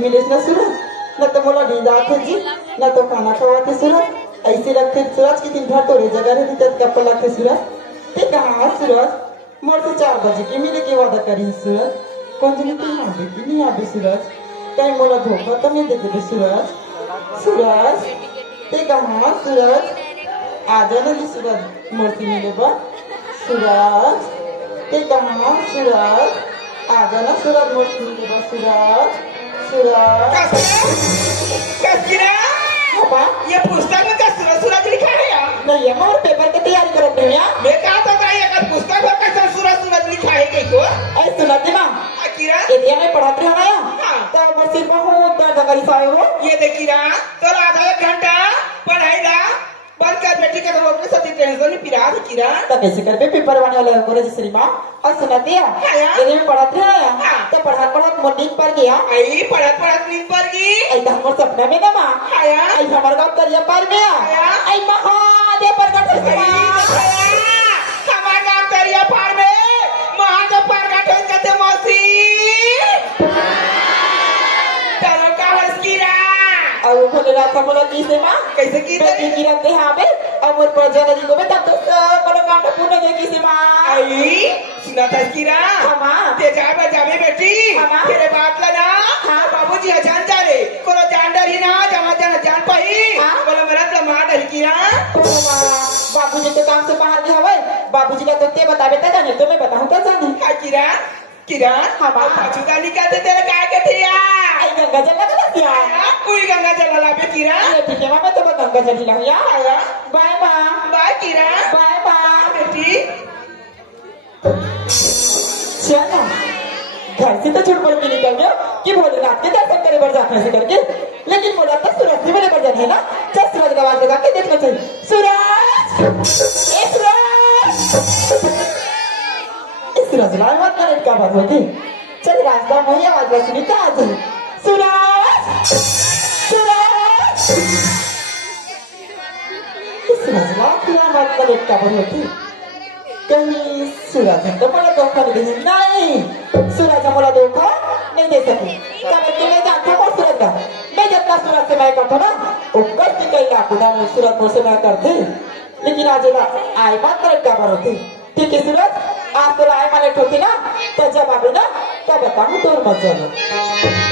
Malaise ना सूरज न तो मोला नींद आथे जी न तो खाना खवाते सूरज ऐसे लगते सूरज की दिन भर तोरे जगह रही तब कब लगते सूरज ते कहाँ सूरज मोर से 4 बजे की मिले के वादा करी सूरज कौन जाने तू आवे कि नहीं आवे सूरज कहीं मोला धोखा तो नहीं दे दे सूरज सूरज ते कहाँ सूरज आ जाना जी सूरज मोर से मिले बा सूरज ते कहाँ सूरज आ जाना सूरज मोर से मिले बा सूरज ये पुस्तक में क्या सूरज लिखा है यार? नहीं है और पेपर की तैयारी कर रहे हैं मैं कहा तो अगर पुस्तक में कैसा सूरज लिखा है किसको? ऐसे सुनाते ना किरा ये मैं पढ़ाते हैं ना तो बस बहुत दर्द साए हो ये देखिरा तो आधा एक घंटा पढ़ाई ला बंद कर बेटी का तो अपने साथी टेंशन में पिरा किरा तो कैसे कर पेपर वाले वाला करे श्री मां और सुनाते हैं ये मैं पढ़ाते हैं तो पढ़ा मोर नींद पर गया आई पढ़ा नींद पर गई आई तो हमर सपना में ना मां आई हमर गांव करिया पर में आई महादेव प्रकट हमार गांव करिया पर में महादेव प्रकट हो जाते मौसी तरो का हस्कीरा और बोले रात बोला किसे मां कैसे की बेटी की रखते हैं बे और मोर पर जाने जी को बे तब तो मनोकामना पूर्ण हो जाएगी किसे मां आई सुना था हस्कीरा हां ते जावे बेटी तेरे बात ला ना हां बाबूजी जान जा रे कोनो जान डर ही ना जान पाई बोला मेरा तो मां डर किरा बाबूजी तो काम से बाहर गए हवे बाबूजी का तो ते बतावे ता जाने तो मैं बताऊं ता जाने किरा हां पाछुका निकालते तेरे काय के थिया आई गंगा जल लगा दिया कोई गंगा जल ला पे किरा ये ठीक है मैं तो गंगा जल हिला या बाय बाय किरा बाय बेटी चला घर से तो छुट पड़ के निकल गया कि भोलेनाथ के दर्शन करे बर जाने से करके लेकिन बोला तो सूरज से मेरे बर जाने है ना चल सूरज का आवाज लगा के देखना चाहिए सूरज सूरज लाल मत करे क्या बात होती चल रास्ता में आवाज सुनी क्या आज सूरज लाल क्या बात करे क्या बात होती कहीं सूरज तो बड़ा धोखा नहीं सूरज हमारा धोखा नहीं दे सके मैं जानता हूँ सूरज का मैं जितना सूरज से मैं करता ना वो करती कई लाख मैं सूरज मुझसे मैं करती लेकिन आज आए बात करे क्या बात होती ठीक है सूरज आज तो आए माने ठोकी ना तो जब आवे ना तो बताऊँ तो मत जाना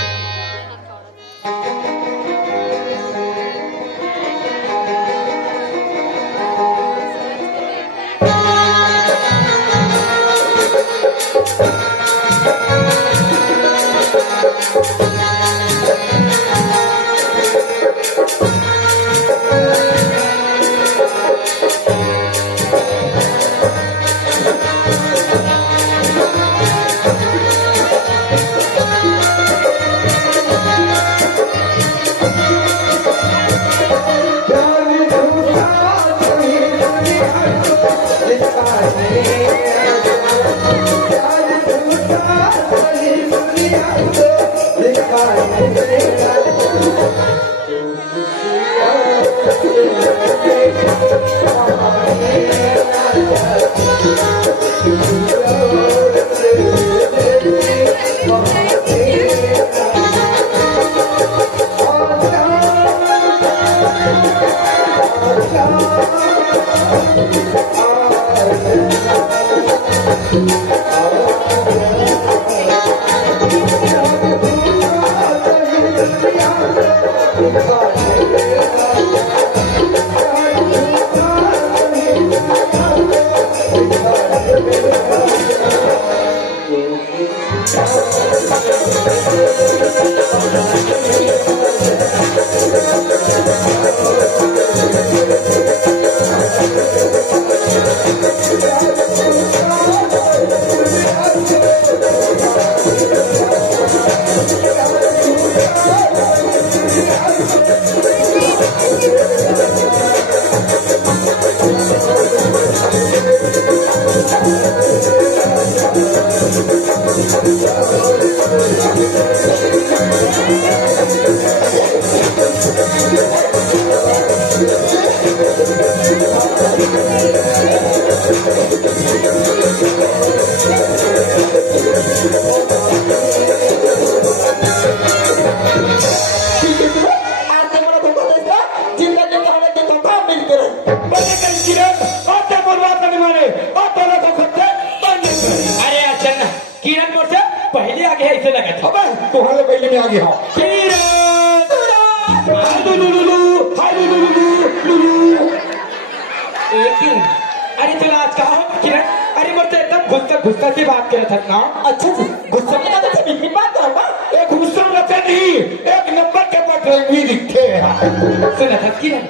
जल्दी में आ गया हूँ। अरे चलो आज कहा हो किरण? अरे मुझसे एकदम गुस्सा की बात कर रहा था ना। अच्छा जी, गुस्सा में ना तो बिल्कुल बात करूँगा। एक गुस्सा रहते नहीं, एक नंबर के पत्र नहीं दिखते हैं। सुना था किरण?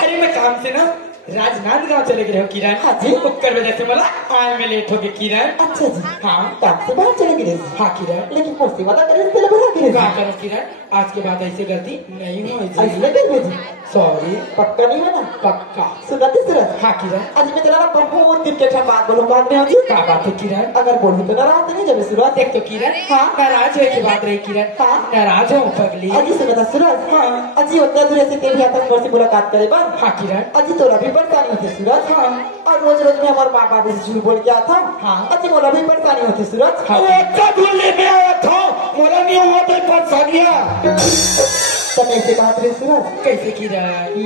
अरे मैं काम से ना राजनांदगांव चले गए हो किरण। हाँ जी। उपकर वजह से मला आए में लेट हो गए किरण। अच्छा जी, हाँ काम से बाहर चले गए। हाँ किरण। लेकिन मुझसे वादा करें पहले बना गिरे। क्या करो किरण, आज के बाद ऐसी गलती नहीं होगी। ऐसे कर जी, सॉरी। पक्का नहीं होना। पक्का। सुनाते सूरज। हाँ किरण। आज मैं तेरा ना बहुत दिन के ठंड बात बोलूँ बाद में जी। क्या बात है किरण? अगर बोलूँ तो नाराज नहीं जब सूरज। देख तो किरण, हाँ। नाराज हो की बात रही किरण। हाँ। नाराज हो पगली। अजी सुना सूरज। हाँ। अजी उतना दूर से तेरे हाथ में से मुलाकात करे बन। हाँ किरण। अजी तोरा भी परेशानी होती सूरज। हाँ। और रोज रोज में हमारे माँ बाप से झूठ बोल के आता। हाँ। अजी मोला भी परेशानी होती सूरज। हाँ। वो अच्छा दूर लेके आया था, मोला नहीं हुआ तो परेशानियाँ। तब ऐसे बात रही सूरज कैसे किरण? कि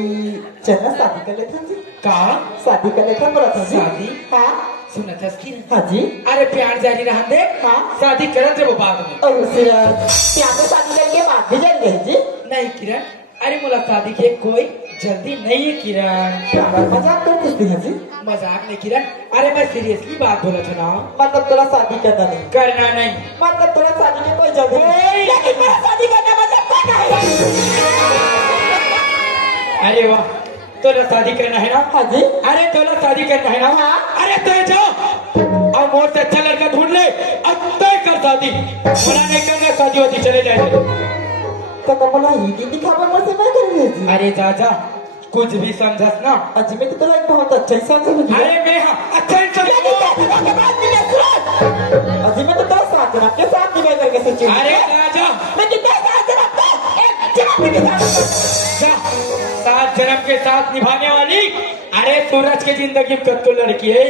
चलना शादी कर लेते हैं जी। का शादी कर लेते हैं बोला था जी। शादी? हाँ सुना था किरण? हाँ जी। अरे प्यार जारी रहा दे। हाँ। शादी करत वो बाद में। और सूरज क्या तो शादी करके बात भी जल गई जी। नहीं किरण, अरे मुला शादी के कोई जल्दी नहीं है किरण। क्या मजाक करते हैं जी। मजाक नहीं किरण, अरे मैं सीरियसली बात बोला था ना। मतलब तोरा शादी करना नहीं। करना नहीं। मतलब तोरा शादी में कोई जल्दी नहीं। लेकिन मेरा शादी करना मतलब करना है। अरे वाह, तोला शादी करना है ना? हाँ जी। अरे तोला शादी करना है ना? हाँ। अरे तो जाओ और मोर से अच्छा लड़का ढूंढ ले, अब तय कर शादी। बोला नहीं करना शादी वादी, चले जाएंगे। तो बोला ही दिन दिखावा मुझसे मैं कर रही थी। अरे चाचा कुछ भी समझस ना। अजी में तो तोरा एक बहुत अच्छा इंसान समझ लिया। अरे मैं हाँ अच्छा इंसान। अजी में तो तेरा साथ जनाब के साथ निभाई करके सोची। अरे चाचा लेकिन तेरा साथ जनाब को एक जनाब के साथ जा, 7 जन्म के साथ निभाने वाली। अरे सूरज की जिंदगी में कद को लड़की है,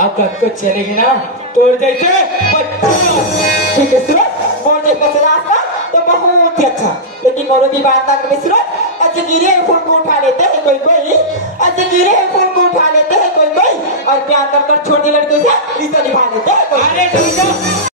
अब कद को चलेगी ना तो जैसे बच्चा। ठीक है सूरज, बोलने को चला तो बहुत ही अच्छा। लेकिन और भी बात ना करने सूरज। अजगिरे फोन को उठा लेते हैं कोई कोई। अजगिरे फोन को उठा लेते हैं कोई कोई और प्यार कर छोटी लड़कियों से रिश्ता निभा लेते हैं कोई। अरे